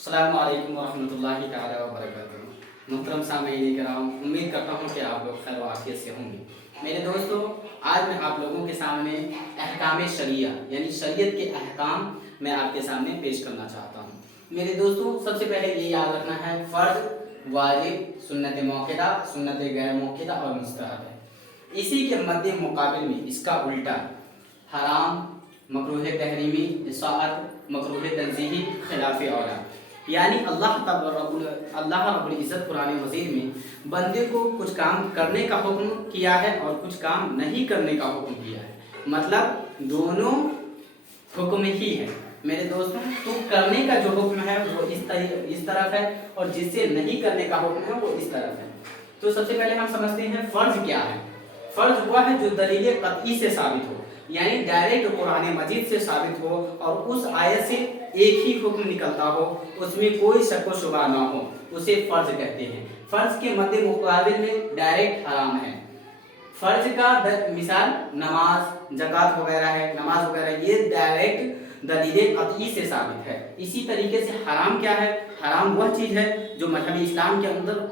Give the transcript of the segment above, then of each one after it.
अस्सलामु अलैकुम वरहमतुल्लाहि ताला वबरकातुहू। मोहतरम सामईन किराम, उम्मीद करता हूँ कि आप लोग खैर व आफियत से होंगे। मेरे दोस्तों, आज मैं आप लोगों के सामने अहकाम शरिया यानी शरीयत के अहकाम मैं आपके सामने पेश करना चाहता हूँ। मेरे दोस्तों, सबसे पहले ये याद रखना है, फ़र्ज, वाजिब, सुन्नत मौक़िदा, सुन्नत गैर मौक़िदा और मुस्तहब है। इसी के मद्दे मुकाबिल में इसका उल्टा हराम, मकरूह तहरीमी, इसाअत, मकरूह तंज़ीही, खिलाफ़ औला, यानी अल्लाह रब्बुल इज़्ज़त कुरान मजीद में बंदे को कुछ काम करने का हुक्म किया है और कुछ काम नहीं करने का हुक्म किया है। मतलब दोनों हुक्म ही है मेरे दोस्तों। तो करने का जो हुक्म है वो इस तरफ है और जिससे नहीं करने का हुक्म है वो इस तरफ है। तो सबसे पहले हम समझते हैं फ़र्ज क्या है। फ़र्ज हुआ है जो दलील क़तई से साबित हो, यानी डायरेक्ट कुरान मजीद से साबित हो और उस आयत से एक ही हुक्म निकलता हो, उसमें कोई शक व शुबा ना हो, उसे फ़र्ज कहते हैं। फ़र्ज के मद्दे मुकाबिल में डायरेक्ट हराम है। फ़र्ज का मिसाल नमाज, ज़कात वगैरह है, नमाज वगैरह, ये डायरेक्ट दलील क़तई से साबित है। इसी तरीके से हराम क्या है? हराम वह चीज़ है जो मज़हब इस्लाम के अंदर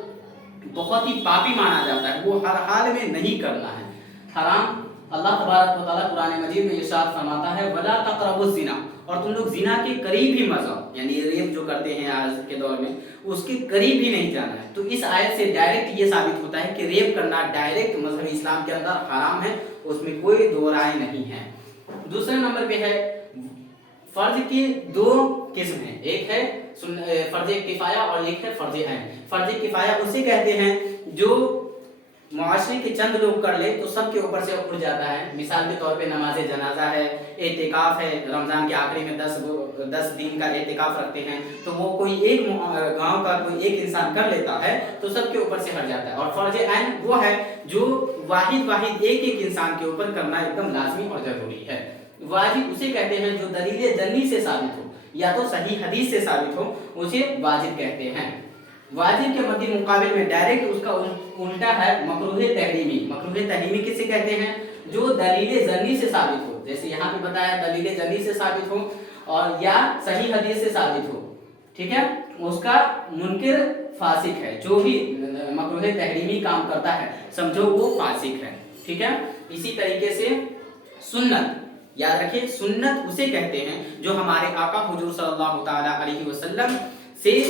बहुत ही पापी माना जाता है, वो हर हाल में नहीं करना है। हराम अल्लाह तबारक व तआला कुरान मजीद में इरशाद फरमाता है, वला तक़रबुज़ ज़िना, और तुम लोग जिना के करीब ही मत जाओ, यानी रेप जो करते हैं आज के दौर में, उसके करीब ही नहीं जाना है। तो इस आयत से डायरेक्ट ये साबित होता है कि रेप करना डायरेक्ट मज़हब इस्लाम के अंदर हराम है, उसमें कोई दो राय नहीं है। दूसरे नंबर पे है फ़र्ज के दो किस्म हैं, एक है फ़र्ज किफ़ाया और एक है फ़र्ज ऐन। फ़र्ज किफ़ाया उसे कहते हैं जो मुआशरे के चंद लोग कर ले तो सबके ऊपर से उड़ जाता है। मिसाल के तौर पे नमाज जनाजा है, एतिकाफ है, रमज़ान के आखिरी में 10 दिन का एतिकाफ रखते हैं, तो वो कोई एक गांव का कोई एक इंसान कर लेता है तो सबके ऊपर से हट जाता है। और फ़र्ज ऐन वो है जो वाहिद एक इंसान के ऊपर करना एकदम लाजमी और ज़रूरी है। वाजिब उसे कहते हैं जो दलील जन्नी से साबित हो या तो सही हदीस से साबित हो, उसे वाजिब कहते हैं। वाजिब के मद्दे मुकाबिल में डायरेक्ट उसका उल्टा है मकरूह तहरीमी। मकरूह तहरीमी किसे कहते हैं? जो दलील जन्नी से साबित हो, जैसे यहाँ पे बताया दलील जन्नी से साबित हो और या सही हदीस से साबित हो, ठीक है, उसका मुनकिर फासिक है। जो भी मकरूह तहरीमी काम करता है समझो वो फासिक है, ठीक है। इसी तरीके से सुन्नत, याद रखिए, सुन्नत उसे कहते हैं जो हमारे आका हुजूर सल्लल्लाहु ताला अलैहि वसल्लम से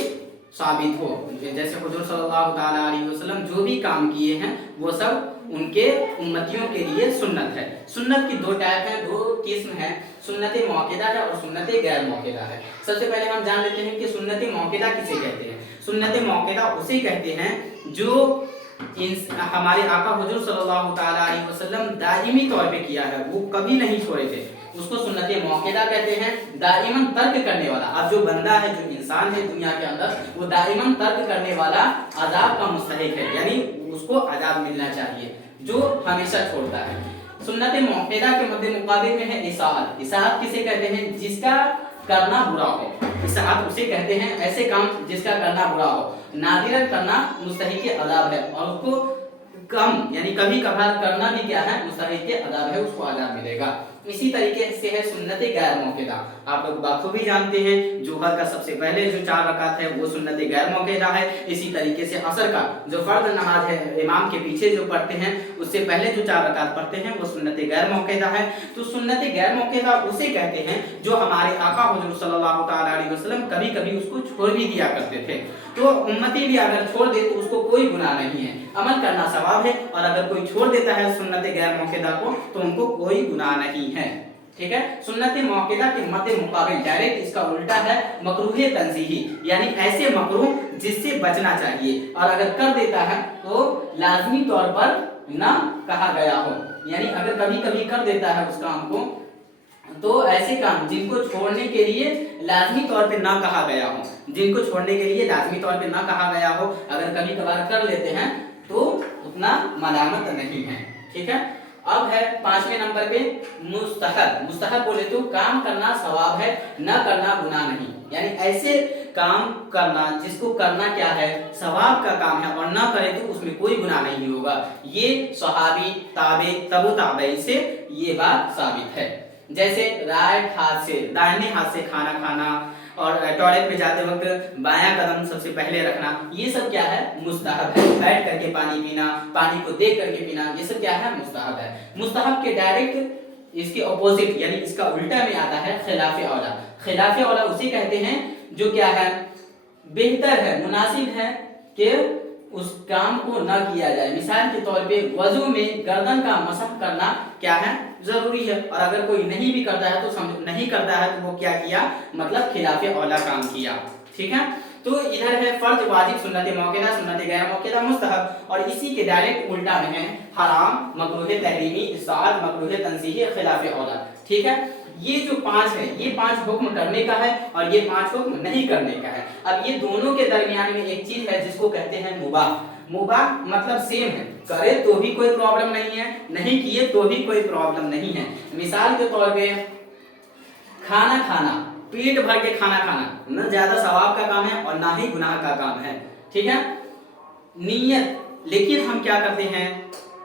साबित हो। जैसे हुजूर सल्लल्लाहु ताला अलैहि वसल्लम जो भी काम किए हैं वो सब उनके उम्मतियों के लिए सुन्नत है। सुन्नत की दो टाइप है, दो किस्म है, सुन्नत मौक़िदा है और सुन्नत गैर मौक़िदा है। सबसे पहले हम जान लेते हैं कि सुन्नत मौक़िदा किसे कहते हैं। सुन्नत मौक़िदा उसे कहते हैं जो हमारे आका हुजूर सल्लल्लाहु ताला अलैहि वसल्लम दाइमी तौर पे किया है, वो कभी नहीं छोड़े थे, उसको सुन्नत मौक़िदा कहते हैं। दाइमन तर्क करने वाला, अब जो बंदा है, जो इंसान है दुनिया के अंदर, वो दाइमन तर्क करने वाला अज़ाब का मुस्तहिक है, यानी उसको अज़ाब मिलना चाहिए जो हमेशा छोड़ता है। सुन्नत मौक़िदा के मद्दे मुकाबिल में है इसाअत। इसाअत किसे कहते हैं? जिसका करना बुरा हो। इसाअत उसे कहते हैं ऐसे काम जिसका करना बुरा हो। नादिरन करना मुस्तहिक अज़ाब है और उसको कम यानी कभी कभार करना भी क्या है? मुस्तहिक अज़ाब है, उसको अज़ाब मिलेगा। इसी तरीके से है सुन्नत गैर मौक़िदा। आप लोग बाखूबी जानते हैं जोहर का सबसे पहले जो 4 रकात है वो सुन्नत गैर मौक़िदा है। इसी तरीके से असर का जो फर्ज नमाज है इमाम के पीछे जो पढ़ते हैं उससे पहले जो 4 रकात पढ़ते हैं वो सुन्नत गैर मौक़िदा है। तो सुन्नत गैर मौक़िदा उसे कहते हैं जो हमारे आका हुजूर सल्लल्लाहु ताला अलैहि वसल्लम कभी कभी उसको छोड़ भी दिया करते थे। तो उम्मती भी अगर छोड़ दे तो उसको कोई गुनाह नहीं है, अमल करना सवाब है, और अगर कोई छोड़ देता है सुन्नत गैर मौक़िदा को तो उनको कोई गुनाह नहीं है, ठीक है। सुन्नत मौक़िदा के मद्दे मुकाबिल डायरेक्ट इसका उल्टा है मकरूह तंज़ीही, यानी ऐसे मकरूह जिससे बचना चाहिए और अगर कर देता है तो लाजमी तौर पर ना कहा गया हो, यानी अगर कभी कभी कर देता है उस काम को तो ऐसे काम जिनको छोड़ने के लिए लाजमी तौर पे ना कहा गया हो, जिनको छोड़ने के लिए लाजमी तौर पे ना कहा गया हो, अगर कभी कभार कर लेते हैं तो उतना मलामत नहीं है, ठीक है। अब है 5वें नंबर पे मुस्तहब। मुस्तहब बोले तो काम करना सवाब है, ना करना गुनाह नहीं, यानी ऐसे काम करना जिसको करना क्या है? सवाब का काम है और ना करे तो उसमें कोई गुनाह नहीं होगा। ये सहाबी, ताबे, तबू ताबई से ये बात साबित है। जैसे राइट हाथ से दाहिने हाथ से खाना खाना और टॉयलेट में जाते वक्त बायां कदम सबसे पहले रखना, ये सब क्या है? मुस्तहब है। बैठ करके पानी पीना, पानी को देख करके पीना, ये सब क्या है? मुस्तहब है। मुस्तहब के डायरेक्ट इसके अपोजिट यानी इसका उल्टा में आता है खिलाफ औला। खिलाफ औला उसे कहते हैं जो क्या है? बेहतर है, मुनासिब है कि उस काम को न किया जाए। मिसाल के तौर पे वजू में गर्दन का मसह करना क्या है? जरूरी है, और अगर कोई नहीं भी करता है तो नहीं करता है तो वो क्या किया? मतलब खिलाफ औला काम किया। ठीक है, तो इधर है फर्ज, वाजिब, सुन्नत मौक़िदा, सुन्नत गैर मौक़िदा, मुस्तहब, और इसी के डायरेक्ट उल्टा में है हराम, मकरूह तहरीमी, इस्ताद, मकरूह तंज़ीही, खिलाफ औला। ठीक है, ये जो 5 है, ये 5 हुक्म करने का है और ये 5 हुक्म नहीं करने का है। अब ये दोनों के दरमियान में एक चीज है जिसको कहते हैं मुबाह। मुबाह मतलब सेम है, करे तो भी कोई प्रॉब्लम नहीं है, नहीं किए तो भी कोई प्रॉब्लम नहीं है। मिसाल के तौर पे खाना खाना, पेट भर के खाना खाना न ज्यादा सवाब का काम है और ना ही गुनाह का काम है। ठीक है, नियत, लेकिन हम क्या करते हैं,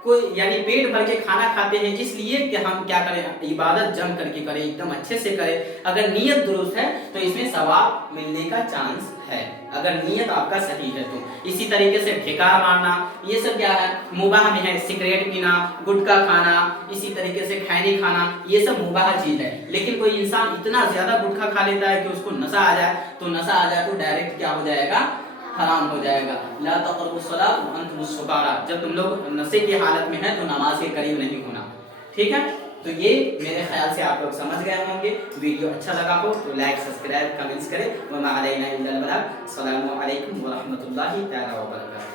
कोई यानी पेट भर के खाना खाते हैं इसलिए कि हम क्या करें? इबादत जम करके करें, एकदम अच्छे से करें। अगर नीयत दुरुस्त है तो इसमें सवाब मिलने का चांस है, अगर नीयत आपका सही है तो। इसी तरीके से ढेकार मारना, ये सब क्या है? मुबाह में है। सिगरेट पीना, गुटखा खाना, इसी तरीके से खैनी खाना, ये सब मुबाह चीज है। लेकिन कोई इंसान इतना ज्यादा गुटखा खा लेता है कि उसको नशा आ जाए, तो नशा आ जाए तो डायरेक्ट क्या हो जाएगा? हराम हो जाएगा। ला तक़रबुस सलात व अंतुम सुकारा, जब तुम लोग नशे की हालत में हैं तो नमाज के करीब नहीं होना। ठीक है, तो ये मेरे ख्याल से आप लोग समझ गए होंगे। वीडियो अच्छा लगा हो तो लाइक, सब्सक्राइब, कमेंट्स करें। वमा अलैना इल्लल बलाग। अस्सलामु अलैकुम व रहमतुल्लाहि तआला व बरकातहू।